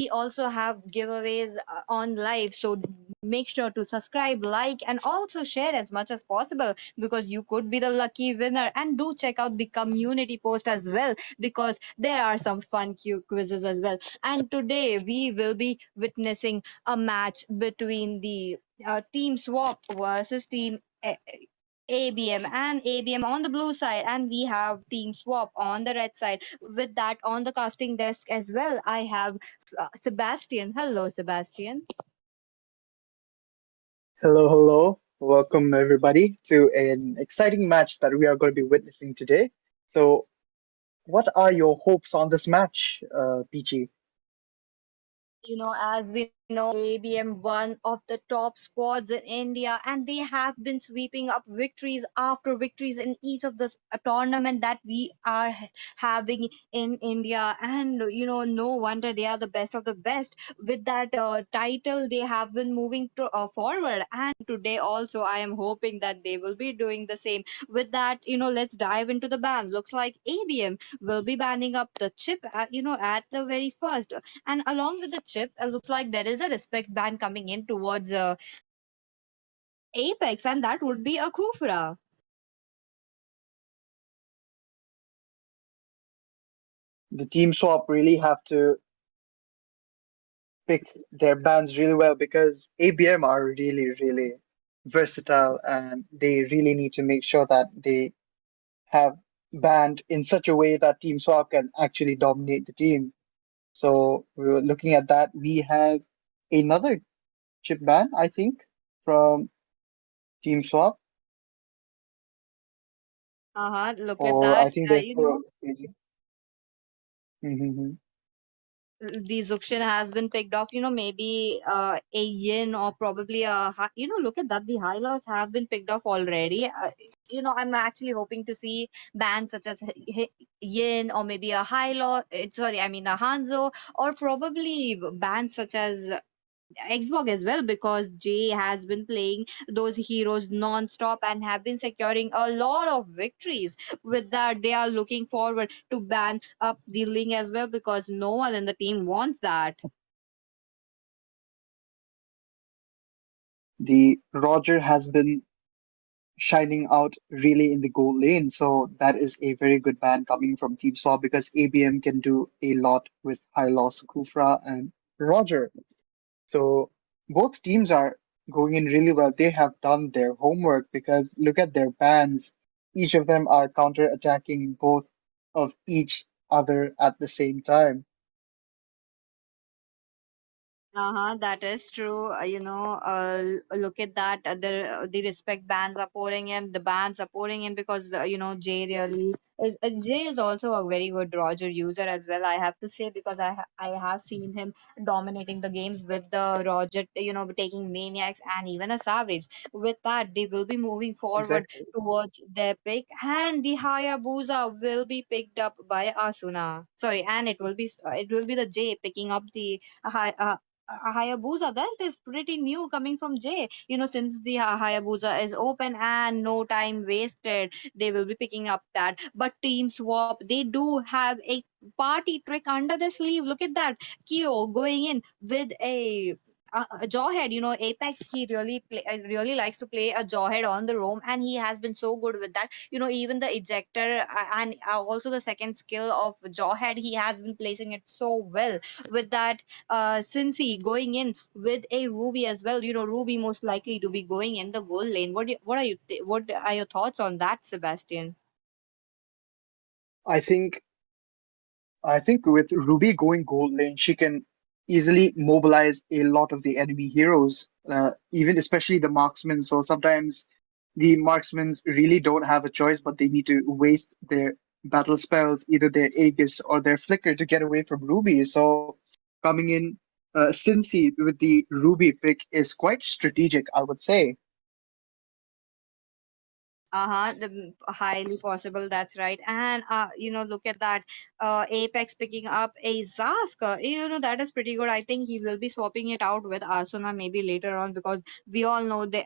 we also have giveaways on live. So make sure to subscribe, like, and also share as much as possible, because you could be the lucky winner. And do check out the community post as well, because there are some fun quizzes as well. And today we will be witnessing a match between the Team Swap versus Team ABM, and ABM on the blue side, and we have Team Swap on the red side. With that, on the casting desk as well, I have Sebastian. Hello, Sebastian. Hello, hello. Welcome everybody to an exciting match that we are going to be witnessing today. So, what are your hopes on this match, Peachy? As we know, ABM, one of the top squads in India, and they have been sweeping up victories after victories in each of the tournament that we are having in India. And no wonder they are the best of the best. With that title, they have been moving forward. And today also, I am hoping that they will be doing the same. With that, let's dive into the ban. Looks like ABM will be banning up the chip, at the very first. And along with the chip, it looks like there is a respect ban coming in towards Apex, and that would be a Kufra. The team swap really have to pick their bands really well because ABM are really, really versatile and they really need to make sure that they have banned in such a way that team swap can actually dominate the team. So, we're looking at that. We have another chip ban, I think, from team swap. Look at Or that. I think they're still using. Mhm. The Zuxian has been picked off, maybe a yin or probably look at that. The high lows have been picked off already. I'm actually hoping to see bands such as yin, or maybe a high low, sorry, I mean a Hanzo, or probably bands such as Xbox as well, because Jay has been playing those heroes non-stop and have been securing a lot of victories. With that, they are looking forward to ban up the Ling as well, because no one in the team wants that. The Roger has been shining out really in the gold lane, so that is a very good ban coming from Team Swap because ABM can do a lot with High Loss, Kufra, and Roger. So both teams are going in really well. They have done their homework because look at their bans. Each of them are counter-attacking both of each other at the same time. That is true. Look at that. The respect bans are pouring in. The bans are pouring in because Jay really is. Jay is also a very good Roger user as well. I have to say, because I have seen him dominating the games with the Roger. Taking maniacs and even a savage. With that, they will be moving forward Exactly. towards their pick, and the Hayabusa will be picked up by Asuna. Sorry, and it will be the Jay picking up the high. Hayabusa, that is pretty new coming from Jay. Since the Hayabusa is open and no time wasted, they will be picking up that. But Team Swap, they do have a party trick under the sleeve. Look at that. Kyo going in with a jawhead. Apex, he really likes to play a jawhead on the roam, and he has been so good with that. Even the ejector, and also the second skill of jawhead, he has been placing it so well. With that, Cincy going in with a Ruby as well. Ruby most likely to be going in the goal lane. What are your thoughts on that, Sebastian? I think I think with Ruby going gold lane, she can easily mobilize a lot of the enemy heroes, even especially the marksmen. So sometimes the marksmen really don't have a choice, but they need to waste their battle spells, either their Aegis or their Flicker, to get away from Ruby. So coming in, Cincy with the Ruby pick is quite strategic, I would say. Highly possible. That's right. And look at that. Apex picking up a Zask. That is pretty good. I think he will be swapping it out with Asuna maybe later on, because we all know the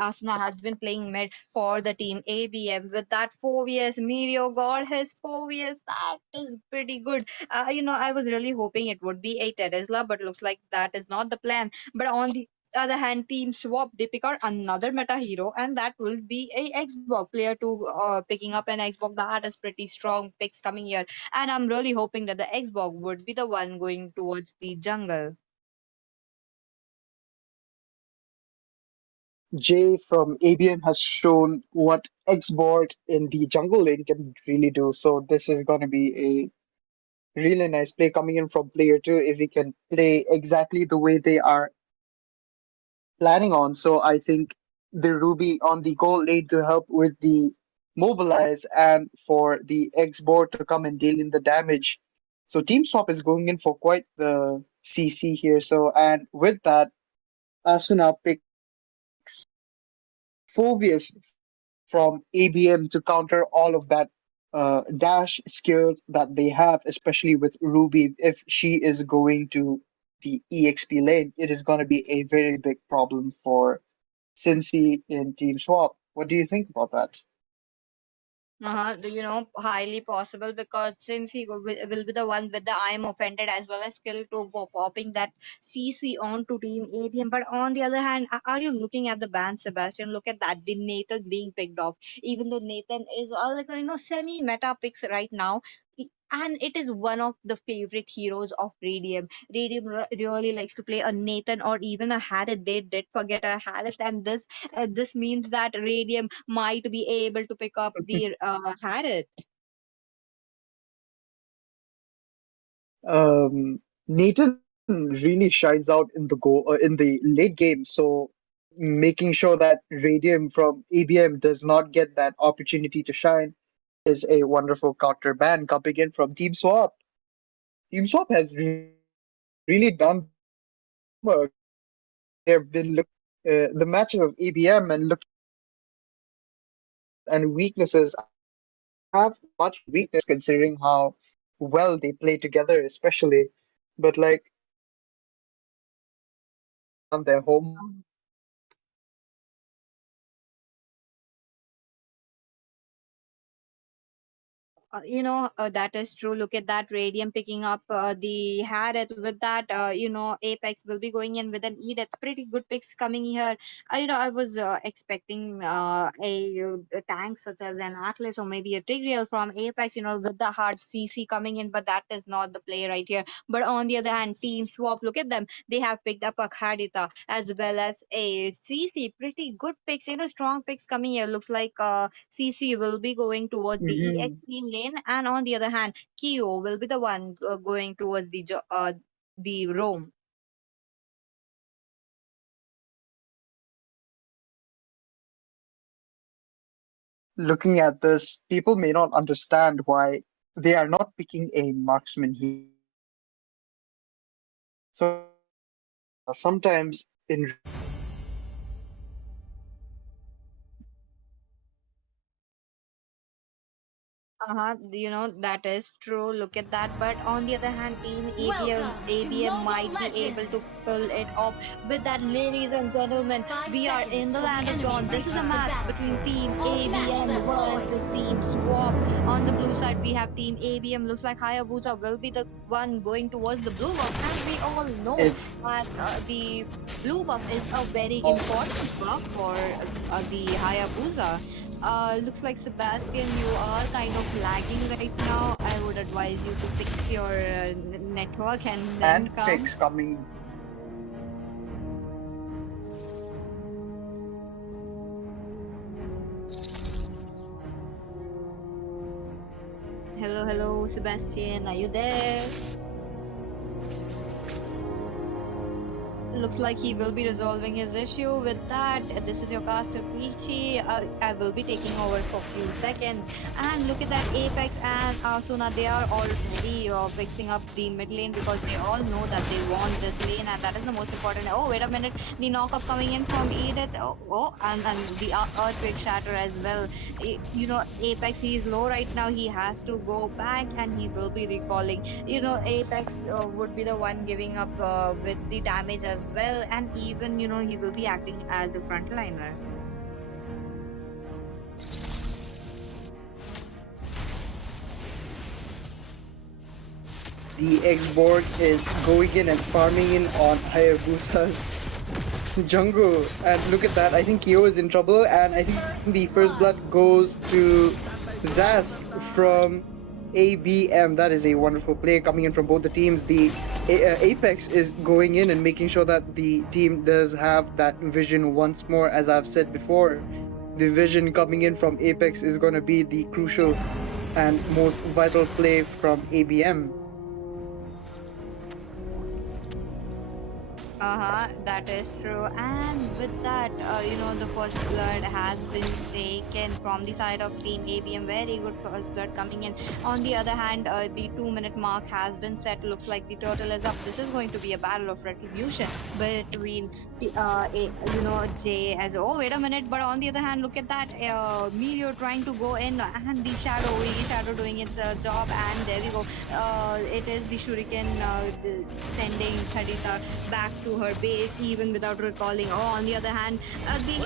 Asuna has been playing mid for the team ABM with that 4 years. Mirio got his 4 years. That is pretty good. I was really hoping it would be a Tesla, but looks like that is not the plan. But on the other hand, Team Swap, they pick out another meta hero, and that will be a Xbox player to picking up an Xbox. That is pretty strong picks coming here, and I'm really hoping that the Xbox would be the one going towards the jungle. Jay from ABM has shown what Xborg in the jungle lane can really do. So this is going to be a really nice play coming in from player two if he can play exactly the way they are planning on. So I think the Ruby on the goal lane to help with the mobilize and for the Xborg to come and deal in the damage. So Team Swap is going in for quite the CC here. So and with that, Asuna picks Phoveus from ABM to counter all of that dash skills that they have, especially with Ruby. If she is going to the EXP lane, it is going to be a very big problem for Cincy in Team Swap. What do you think about that? Highly possible, because since he will be the one with the I am offended as well as skill to popping that CC onto Team ABM. But on the other hand, are you looking at the ban, Sebastian? Look at that, the Nathan being picked off. Even though Nathan is like semi meta picks right now. And it is one of the favorite heroes of Radium. Radium really likes to play a Nathan or even a Harith. They did forget a Harith, and this means that Radium might be able to pick up the Harith. Nathan really shines out in the in the late game, so making sure that Radium from ABM does not get that opportunity to shine is a wonderful counter ban coming in from Team Swap. Team Swap has really done their homework. They have been looking at the matches of ABM and looking at their strengths and weaknesses. I think they don't have much of a weakness considering how well they play together, especially. But like Team Swap has really done their homework. That is true. Look at that, Radium picking up the Harith. With that, Apex will be going in with an Edith. Pretty good picks coming here. I was expecting a tank such as an Atlas or maybe a Tigreal from Apex, with the hard CC coming in, but that is not the play right here. But on the other hand, Team Swap, look at them. They have picked up a Khadita as well as a CC. Pretty good picks, strong picks coming here. Looks like CC will be going towards the Mhm. EXP lane, and on the other hand, Kyo will be the one going towards the Rome. Looking at this, people may not understand why they are not picking a marksman here. So sometimes in That is true. Look at that. But on the other hand, team ABM, Welcome to ABM Mobile might be able to Legends! pull it off with that, ladies and gentlemen. 5 We are in seconds the till the land of enemy Dawn. This is reaches a the match between battlefield. team Match ABM them point! versus team Swap. On the blue side, we have team ABM. Looks like Hayabusa will be the one going towards the blue buff. And we all know it that the blue buff is a very important buff for the Hayabusa. Looks like Sebastian, you are kind of lagging right now. I would advise you to fix your network and then and come. picks coming. Hello, hello, Sebastian. Are you there? looks like he will be resolving his issue with that. This is your caster Peachy. I will be taking over for a few seconds. And look at that, Apex and Asuna, they are already fixing up the mid lane because they all know that they want this lane, and that is the most important. Oh, wait a minute, the knockup coming in from Edith. And the earthquake shatter as well. Apex, he is low right now. He has to go back and he will be recalling. Apex would be the one giving up with the damage as well, and even he will be acting as a frontliner. The Xborg is going in and farming in on Hayabusa's jungle. And look at that, I think Kyo is in trouble, and I think the first blood goes to Zask from ABM. That is a wonderful play coming in from both the teams. The Apex is going in and making sure that the team does have that vision once more. As I've said before, the vision coming in from Apex is going to be the crucial and most vital play from ABM. That is true. And with that, the first blood has been taken from the side of Team ABM. Very good first blood coming in. On the other hand, the 2-minute mark has been set. Looks like the turtle is up. This is going to be a battle of retribution between, Jay as. Oh, wait a minute. But on the other hand, look at that. Meteor trying to go in, and the Shadow doing its job. And there we go. It is the Shuriken sending Khadita back to her base even without recalling. Oh, on the other hand, Hayabusa,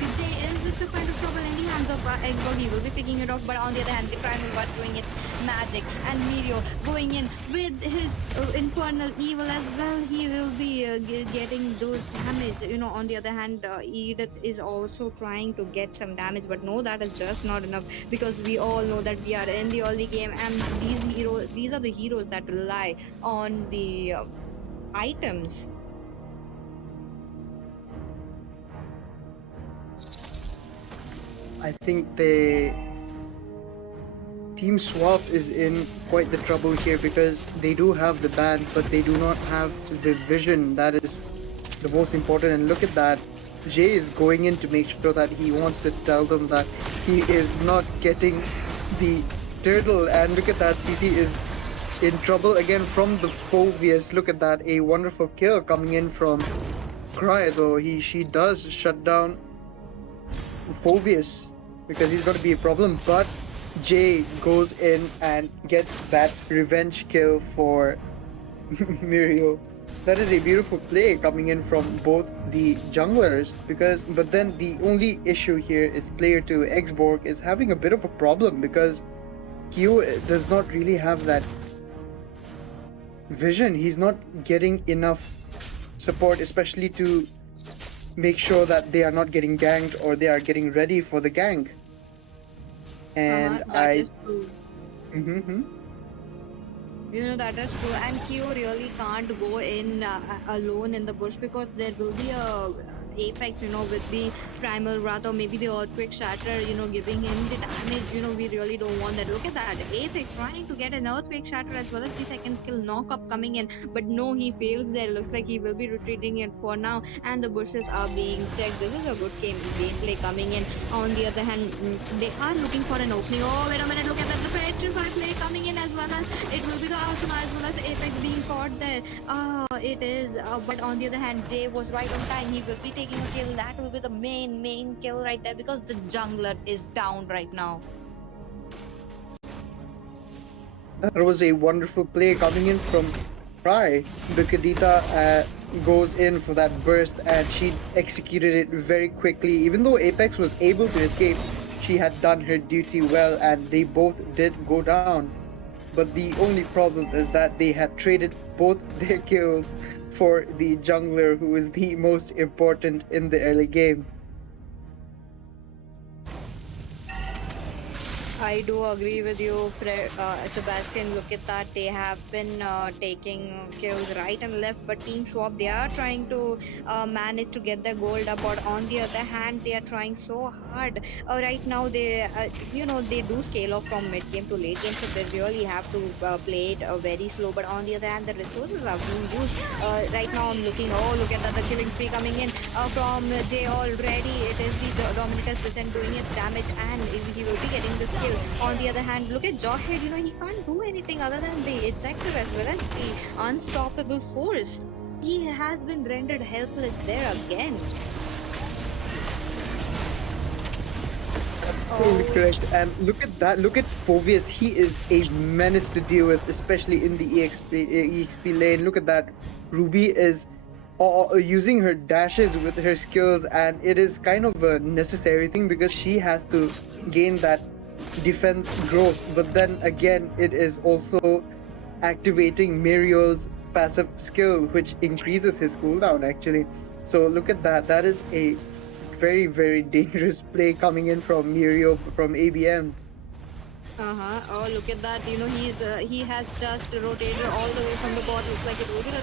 the J is it's a kind of trouble in the hands of Xbox. He will be picking it off, but on the other hand, the Primal Bud doing its magic, and Mirio going in with his Infernal Evil as well. He will be getting those damage. On the other hand, Edith is also trying to get some damage, but no, that is just not enough because we all know that we are in the early game, and these are the heroes that rely on the items. I think the Team Swap is in quite the trouble here because they do have the ban, but they do not have the vision. That is the most important. And look at that, Jay is going in to make sure that he wants to tell them that he is not getting the turtle. And look at that, CC is in trouble again from the Phobius. Look at that, a wonderful kill coming in from Cry, though she does shut down Phobius because he's going to be a problem, but Jay goes in and gets that revenge kill for Mirio. That is a beautiful play coming in from both the junglers but then the only issue here is player 2 Xborg is having a bit of a problem because Q does not really have that vision. He's not getting enough support, especially to make sure that they are not getting ganked or they are getting ready for the gank. And That is true. Mm-hmm. That is true, and Q really can't go in alone in the bush because there will be a Apex, with the Primal Wrath or maybe the Earthquake Shatter, giving him the damage. We really don't want that. Look at that, Apex trying to get an Earthquake Shatter as well as the second skill knock-up coming in, but no, he fails there. Looks like he will be retreating it for now, and the bushes are being checked. This is a good gameplay coming in. On the other hand, they are looking for an opening. Oh, wait a minute, look at that, the Petrify play coming in as well as it will be the Asuna as well as Apex being caught there. It is, but on the other hand, Jay was right on time. He will be taking a kill. That will be the main kill right there because the jungler is down right now. That was a wonderful play coming in from Fry. The Kadita goes in for that burst and she executed it very quickly. Even though Apex was able to escape, she had done her duty well and they both did go down. But the only problem is that they had traded both their kills for the jungler, who is the most important in the early game. I do agree with you, Sebastian. Look at that. They have been taking kills right and left, but Team Swap, they are trying to manage to get their gold up. But on the other hand, they are trying so hard. Right now, they do scale off from mid game to late game, so they really have to play it very slow. But on the other hand, the resources are being used. Right now, I'm looking. Oh, look at that. The killing spree coming in from Jay already. It is the Dominator's Descent doing its damage, and he will be getting this kill. On the other hand, look at Jawhead. He can't do anything other than the ejector as well as the unstoppable force. He has been rendered helpless there again. Totally Oh, correct. And look at that. Look at Phobius. He is a menace to deal with, especially in the EXP lane. Look at that. Ruby is using her dashes with her skills, and it is kind of a necessary thing because she has to gain that defense growth. But then again, it is also activating Mirio's passive skill, which increases his cooldown actually. So look at that. That is a very, very dangerous play coming in from Mirio from ABM. uh-huh. Oh, look at that. He has just rotated all the way from the bot. Looks like it will be the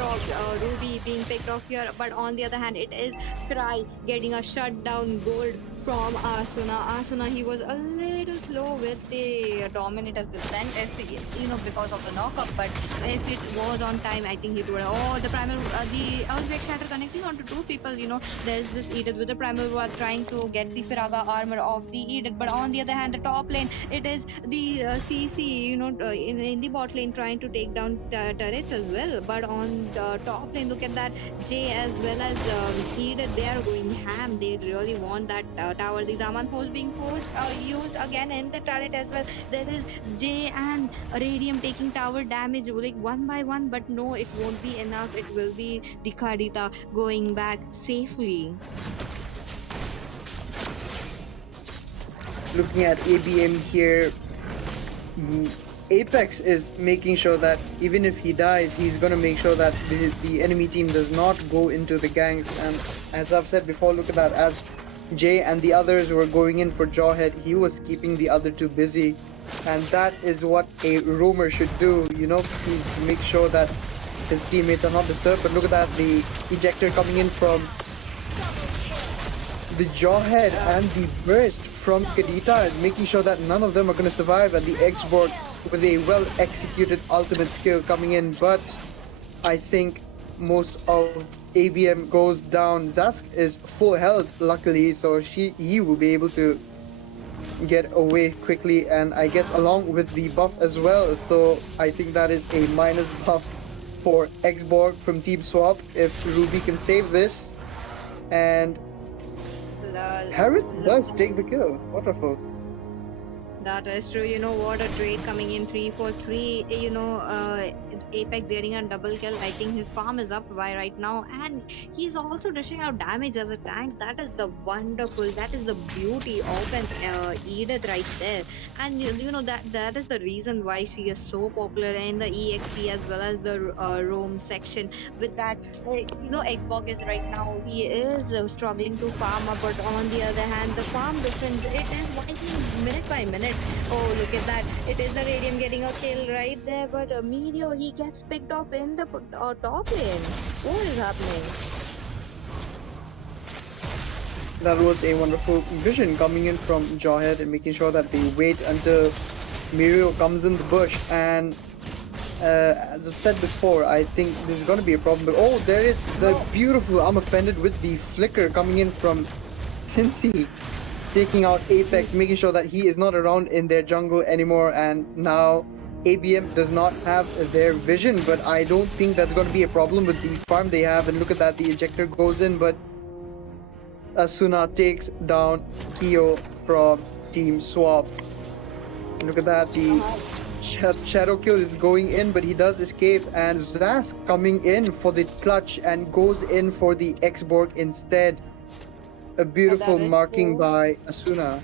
Ruby being picked off here. But on the other hand, it is Cry getting a shutdown gold from Asuna. Asuna, he was a little slow with the Dominator's Descent, because of the knockup. But if it was on time, I think he would have. Oh, the Earthquake Shatter connecting onto two people. There's this Edith with the Primal War trying to get the Firaga armor off the Edith. But on the other hand, the top lane, it is the CC, in the bot lane trying to take down turrets as well. But on the top lane, look at that. Jay as well as Edith, they are going ham. They really want that tower. The Zaman force being used again in the turret as well. There is Jay and Radium taking tower damage like one by one, but no, it won't be enough. It will be the Kadita going back safely. Looking at ABM here, Apex is making sure that even if he dies, he's gonna make sure that the enemy team does not go into the ganks. And as I've said before, look at that. As Jay and the others were going in for Jawhead, he was keeping the other two busy. And that is what a roamer should do, please make sure that his teammates are not disturbed. But look at that, the ejector coming in from the Jawhead and the burst from Kadita is making sure that none of them are going to survive, and the X-Borg with a well-executed ultimate skill coming in. But I think most of ABM goes down. Zask is full health, luckily, so he will be able to get away quickly, and I guess along with the buff as well. So I think that is a minus buff for X-Borg from Team Swap if Ruby can save this. And Harris does take the kill. Wonderful. That is true. What a trade coming in 3 for 3. Apex getting a double kill. I think his farm is up by right now, and he's also dishing out damage as a tank. That is the wonderful. That is the beauty of an Edith right there. And that is the reason why she is so popular in the EXP as well as the Rome section. With that, Xbox is right now. He is struggling to farm up, but on the other hand, the farm difference, it is widening minute by minute. Oh, look at that. It is the Radium getting a kill right there, but Meteor, he gets picked off in the top lane. What is happening? That was a wonderful vision coming in from Jawhead and making sure that they wait until Mirio comes in the bush. And as I've said before, I think this is going to be a problem. But oh, there is the beautiful I'm offended with the flicker coming in from Cincy, taking out Apex, making sure that he is not around in their jungle anymore. And now ABM does not have their vision, but I don't think that's going to be a problem with the farm they have. And look at that, the ejector goes in, but Asuna takes down Kyo from Team Swap. Look at that, the Shadow Kill is going in, but he does escape, and Zask coming in for the clutch and goes in for the X-Borg instead. A beautiful marking by Asuna.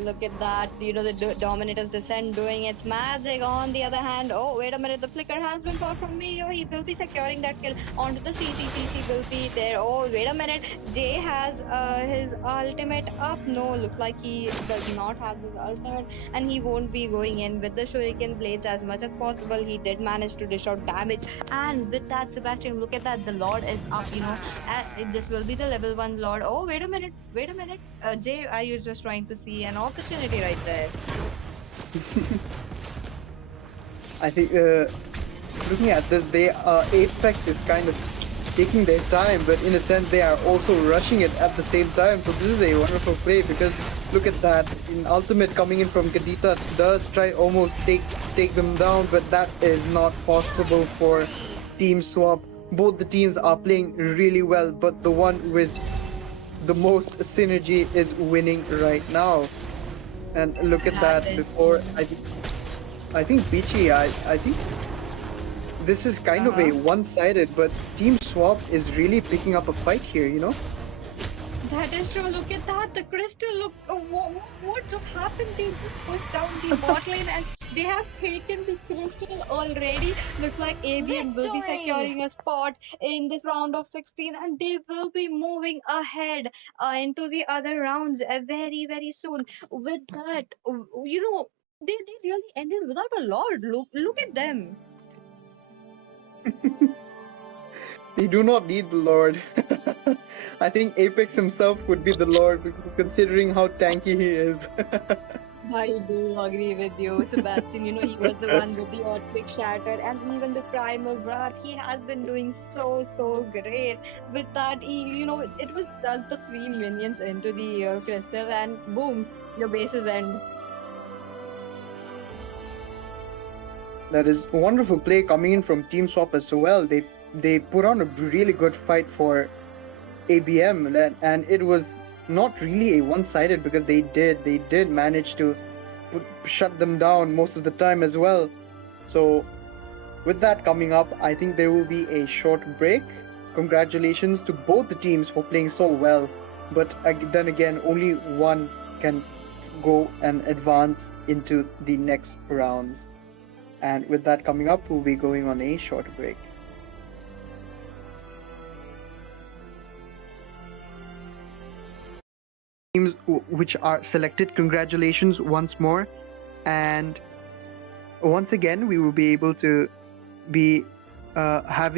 Look at that. The Dominator's Descent doing its magic. On the other hand, oh, wait a minute. The flicker has been caught from Miro. He will be securing that kill onto the CC will be there. Oh, wait a minute. Jay has his ultimate up. No, looks like he does not have his ultimate, and he won't be going in with the Shuriken Blades as much as possible. He did manage to dish out damage. And with that, Sebastian, look at that. The Lord is up. This will be the level 1 Lord. Oh, wait a minute. Wait a minute. Jay, are you just trying to see an opportunity right there? I think looking at this, Apex is kind of taking their time, but in a sense they are also rushing it at the same time. So this is a wonderful play because look at that. In ultimate coming in from Kadita does try almost take them down, but that is not possible for Team Swap. Both the teams are playing really well, but the one with the most synergy is winning right now. And look at that. Before I think Peachy, I think this is kind of a one-sided, but Team Swap is really picking up a fight here. That is true. Look at that. The crystal. Look, what just happened? They just pushed down the bot lane and they have taken the crystal already. Looks like ABM will be securing a spot in this round of 16 and they will be moving ahead into the other rounds very, very soon. With that, they really ended without a lord. Look at them. They do not need the Lord. I think Apex himself would be the Lord, considering how tanky he is. I do agree with you, Sebastian. He was the one with the Earthquake Shattered, and even the Primal Wrath. He has been doing so great. With that, it was just the 3 minions into the crystal, and boom, your base is end. That is a wonderful play coming in from Team Swap as well. They put on a really good fight for ABM, and it was not really a one-sided because they did manage to shut them down most of the time as well. So with that coming up, I think there will be a short break. Congratulations to both the teams for playing so well, but then again, only one can go and advance into the next rounds. And with that coming up, we'll be going on a short break. Teams which are selected, congratulations once more. And once again, we will be able to be having